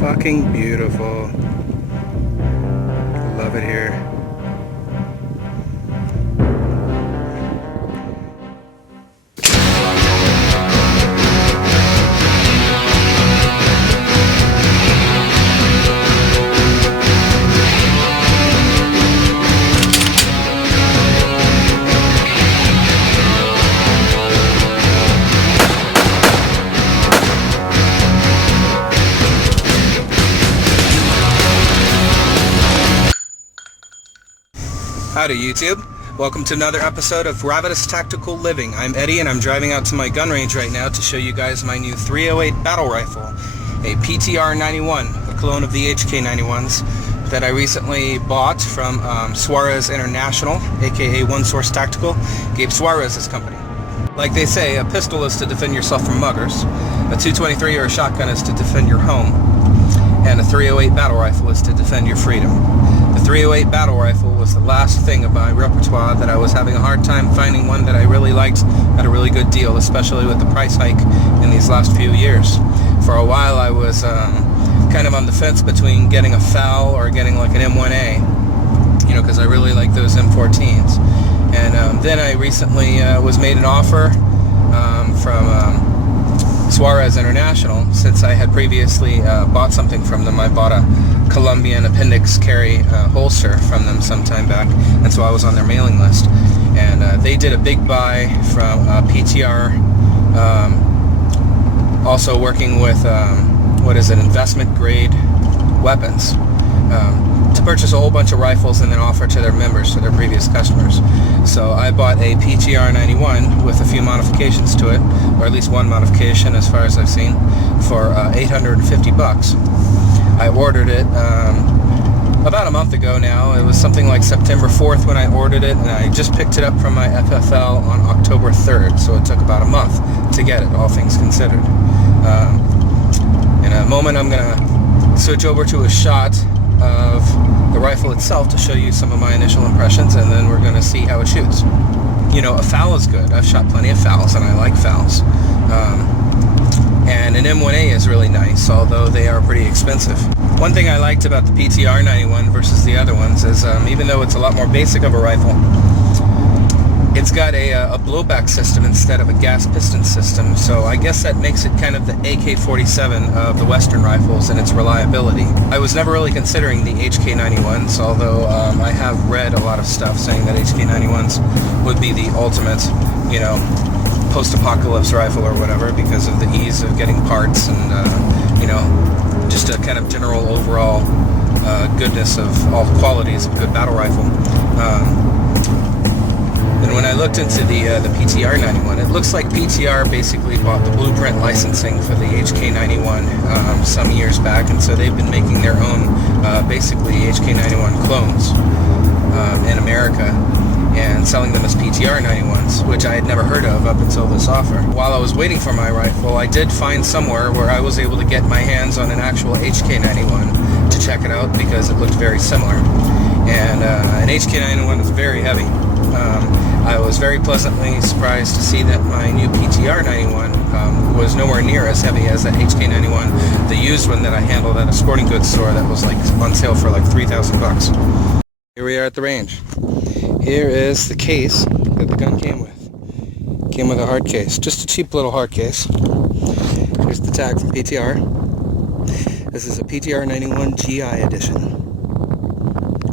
Fucking beautiful. Love it here. Howdy YouTube, welcome to another episode of Ravenous Tactical Living. I'm Eddie and I'm driving out to my gun range right now to show you guys my new 308 battle rifle, a PTR-91, a clone of the HK91s that I recently bought from Suarez International, aka One Source Tactical, Gabe Suarez's company. Like they say, a pistol is to defend yourself from muggers, a 223 or a shotgun is to defend your home, and a 308 battle rifle is to defend your freedom. The 308 battle rifle was the last thing of my repertoire that I was having a hard time finding one that I really liked at a really good deal, especially with the price hike in these last few years. For a while I was kind of on the fence between getting a FAL or getting like an M1A, you know, because I really like those M14s. And then I recently was made an offer from Suarez International. Since I had previously bought something from them, I bought a Colombian appendix carry holster from them some time back, and so I was on their mailing list. And they did a big buy from PTR, also working with investment grade weapons, to purchase a whole bunch of rifles and then offer to their members, to their previous customers. So I bought a PTR-91 with a few modifications to it, or at least one modification as far as I've seen, for 850 bucks. I ordered it about a month ago now. It was something like September 4th when I ordered it, and I just picked it up from my FFL on October 3rd, so it took about a month to get it, all things considered. In a moment I'm going to switch over to a shot of the rifle itself to show you some of my initial impressions, and then we're going to see how it shoots. You know, a FAL is good. I've shot plenty of FALs and I like FALs. And an M1A is really nice, although they are pretty expensive. One thing I liked about the PTR-91 versus the other ones is even though it's a lot more basic of a rifle, it's got a blowback system instead of a gas piston system, so I guess that makes it kind of the AK-47 of the Western rifles in its reliability. I was never really considering the HK91s, although I have read a lot of stuff saying that HK91s would be the ultimate, you know, post-apocalypse rifle or whatever, because of the ease of getting parts and, you know, just a kind of general overall goodness of all the qualities of a good battle rifle. And when I looked into the PTR-91, it looks like PTR basically bought the blueprint licensing for the HK91 some years back, and so they've been making their own basically HK91 clones in America and selling them as PTR-91s, which I had never heard of up until this offer. While I was waiting for my rifle, I did find somewhere where I was able to get my hands on an actual HK91 to check it out because it looked very similar. And an HK91 is very heavy. I was very pleasantly surprised to see that my new PTR-91 was nowhere near as heavy as that HK91, the used one that I handled at a sporting goods store that was like on sale for like 3,000 bucks. Here we are at the range. Here is the case that the gun came with. Came with a hard case, just a cheap little hard case. Here's the tag from PTR. This is a PTR-91 G.I edition.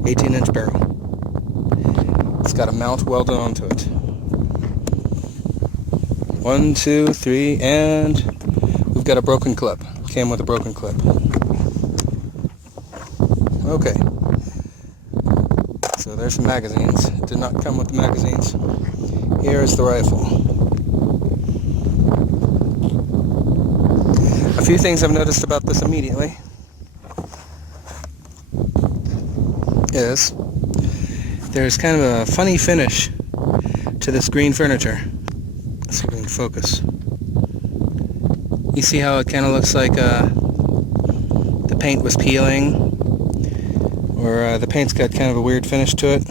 18-inch barrel. It's got a mount welded onto it. 1, 2, 3, and we've got a broken clip. Came with a broken clip. Okay. So there's some magazines. It did not come with the magazines. Here is the rifle. A few things I've noticed about this immediately is there's kind of a funny finish to this green furniture. Let's see if we can focus. You see how it kind of looks like the paint was peeling, or the paint's got kind of a weird finish to it,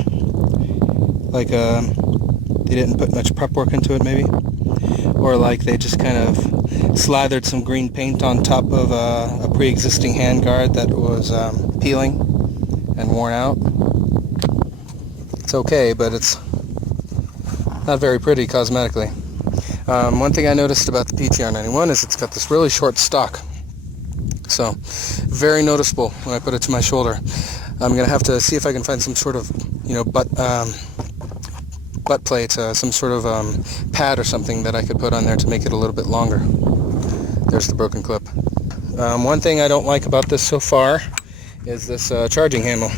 like they didn't put much prep work into it maybe, or like they just kind of slathered some green paint on top of a pre-existing handguard that was peeling and worn out. It's okay, but it's not very pretty cosmetically. One thing I noticed about the PTR-91 is it's got this really short stock. So, very noticeable when I put it to my shoulder. I'm going to have to see if I can find some sort of, butt plate, some sort of pad or something that I could put on there to make it a little bit longer. There's the broken clip. One thing I don't like about this so far is this charging handle.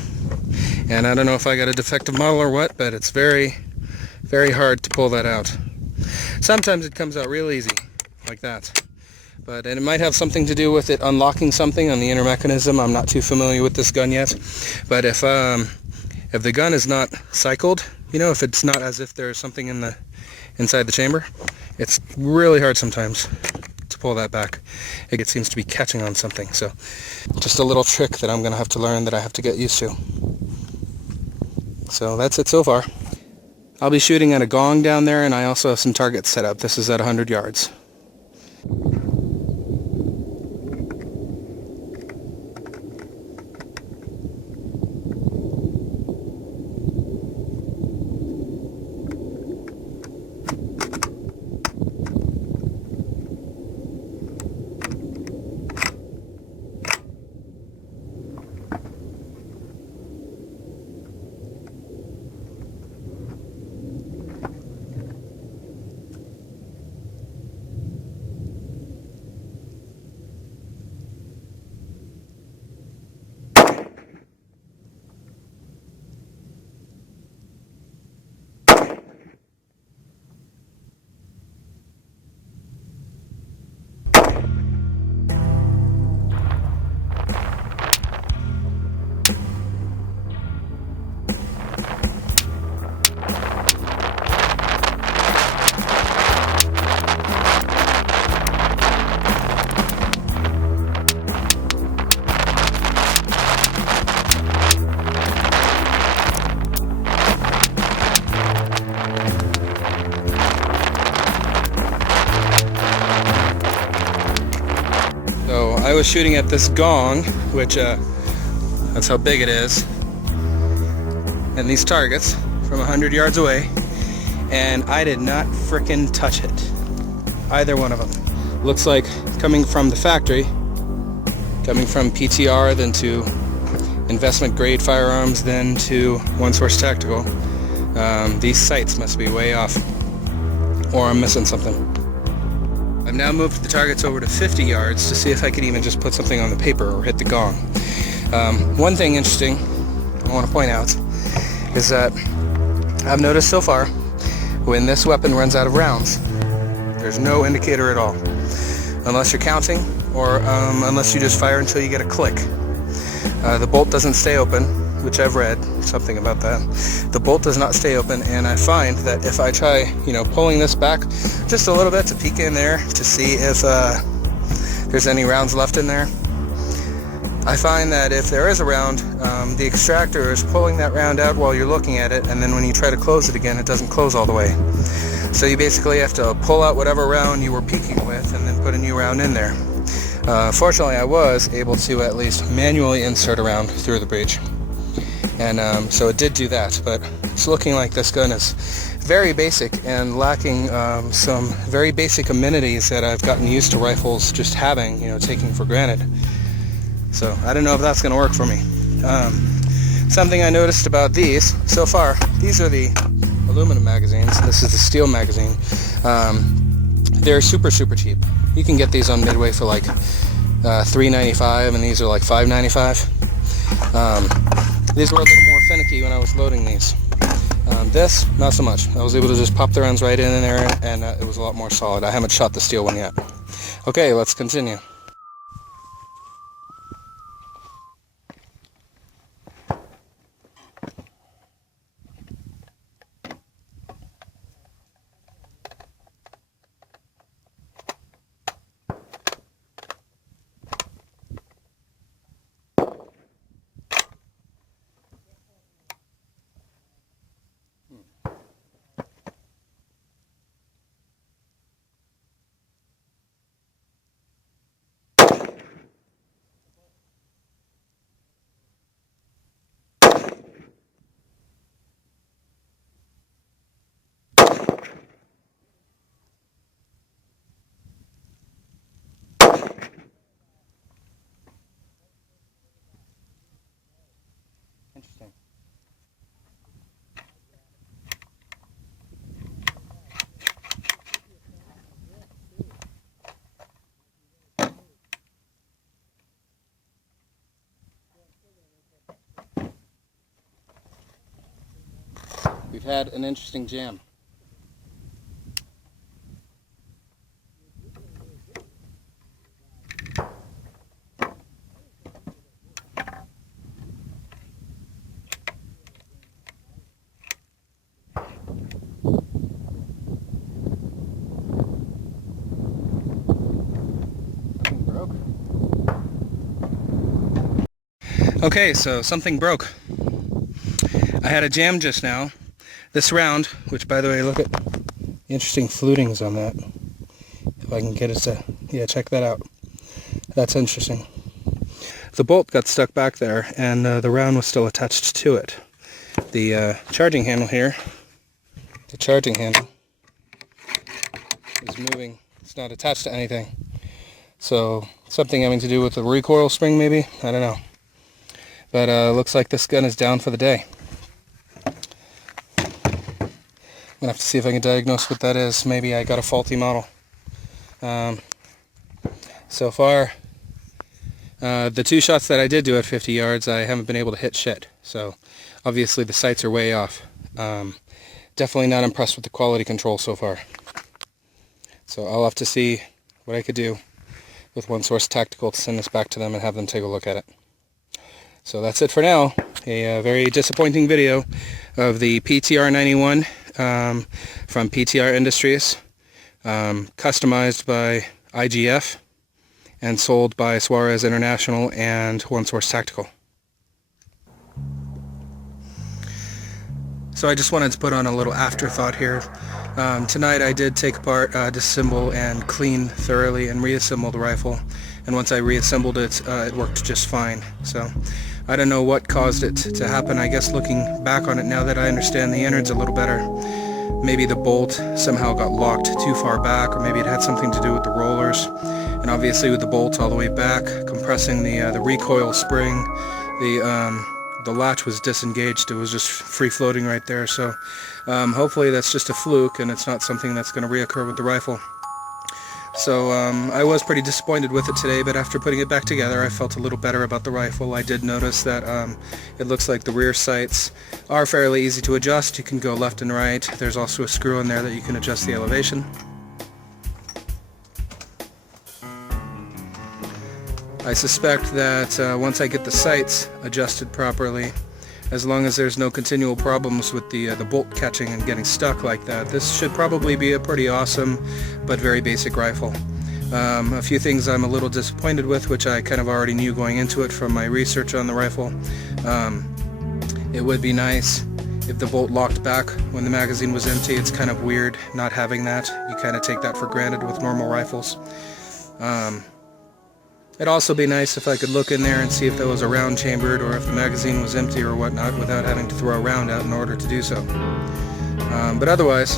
And I don't know if I got a defective model or what, but it's very, very hard to pull that out. Sometimes it comes out real easy, like that. And it might have something to do with it unlocking something on the inner mechanism. I'm not too familiar with this gun yet. But if the gun is not cycled, if it's not as if there's something inside the chamber, it's really hard sometimes to pull that back. It seems to be catching on something. So just a little trick that I'm going to have to learn, that I have to get used to. So that's it so far. I'll be shooting at a gong down there, and I also have some targets set up. This is at 100 yards. I was shooting at this gong, which that's how big it is, and these targets from 100 yards away, and I did not frickin' touch it. Either one of them. Looks like coming from the factory, coming from PTR, then to investment grade Firearms, then to One Source Tactical. These sights must be way off, or I'm missing something. I've now moved the targets over to 50 yards to see if I could even just put something on the paper or hit the gong. One thing interesting I want to point out is that I've noticed so far, when this weapon runs out of rounds, there's no indicator at all. Unless you're counting, or unless you just fire until you get a click. The bolt doesn't stay open, which I've read something about that. The bolt does not stay open, and I find that if I try, pulling this back just a little bit to peek in there to see if there's any rounds left in there, I find that if there is a round, the extractor is pulling that round out while you're looking at it, and then when you try to close it again, it doesn't close all the way. So you basically have to pull out whatever round you were peeking with and then put a new round in there. Fortunately, I was able to at least manually insert a round through the breech. And so it did do that, but it's looking like this gun is very basic and lacking some very basic amenities that I've gotten used to rifles just having, taking for granted. So I don't know if that's going to work for me. Something I noticed about these, so far, these are the aluminum magazines. This is the steel magazine. They're super, super cheap. You can get these on Midway for like $3.95, and these are like $5.95. These were a little more finicky when I was loading these. This, not so much. I was able to just pop the rounds right in there, and it was a lot more solid. I haven't shot the steel one yet. Okay, let's continue. we've had an interesting jam. Okay, so something broke. I had a jam just now. This round, which by the way, look at the interesting flutings on that. If I can get it to, yeah, check that out. That's interesting. The bolt got stuck back there and the round was still attached to it. The charging handle here, the charging handle is moving. It's not attached to anything. So something having to do with the recoil spring maybe? I don't know. But looks like this gun is down for the day. I'm gonna have to see if I can diagnose what that is. Maybe I got a faulty model. So far, the two shots that I did do at 50 yards, I haven't been able to hit shit. So obviously the sights are way off. Definitely not impressed with the quality control so far. So I'll have to see what I could do with One Source Tactical to send this back to them and have them take a look at it. So that's it for now. A very disappointing video of the PTR-91 from PTR Industries, customized by IGF and sold by Suarez International and One Source Tactical. So I just wanted to put on a little afterthought here. Tonight I did take apart, disassemble, and clean thoroughly and reassemble the rifle. And once I reassembled it, it worked just fine. So I don't know what caused it to happen. I guess looking back on it now that I understand the innards a little better, maybe the bolt somehow got locked too far back, or maybe it had something to do with the rollers. And obviously with the bolt all the way back, compressing the recoil spring, the latch was disengaged. It was just free floating right there. So hopefully that's just a fluke and it's not something that's going to reoccur with the rifle. So I was pretty disappointed with it today, but after putting it back together I felt a little better about the rifle. I did notice that it looks like the rear sights are fairly easy to adjust. You can go left and right. There's also a screw in there that you can adjust the elevation. I suspect that once I get the sights adjusted properly, as long as there's no continual problems with the bolt catching and getting stuck like that, this should probably be a pretty awesome but very basic rifle. A few things I'm a little disappointed with, which I kind of already knew going into it from my research on the rifle. It would be nice if the bolt locked back when the magazine was empty. It's kind of weird not having that. You kind of take that for granted with normal rifles. It'd also be nice if I could look in there and see if there was a round chambered or if the magazine was empty or whatnot without having to throw a round out in order to do so. But otherwise,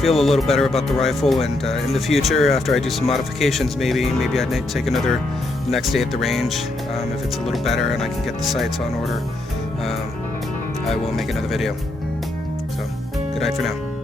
feel a little better about the rifle, and in the future, after I do some modifications, maybe I'd take another next day at the range. If it's a little better and I can get the sights on order, I will make another video. So, good night for now.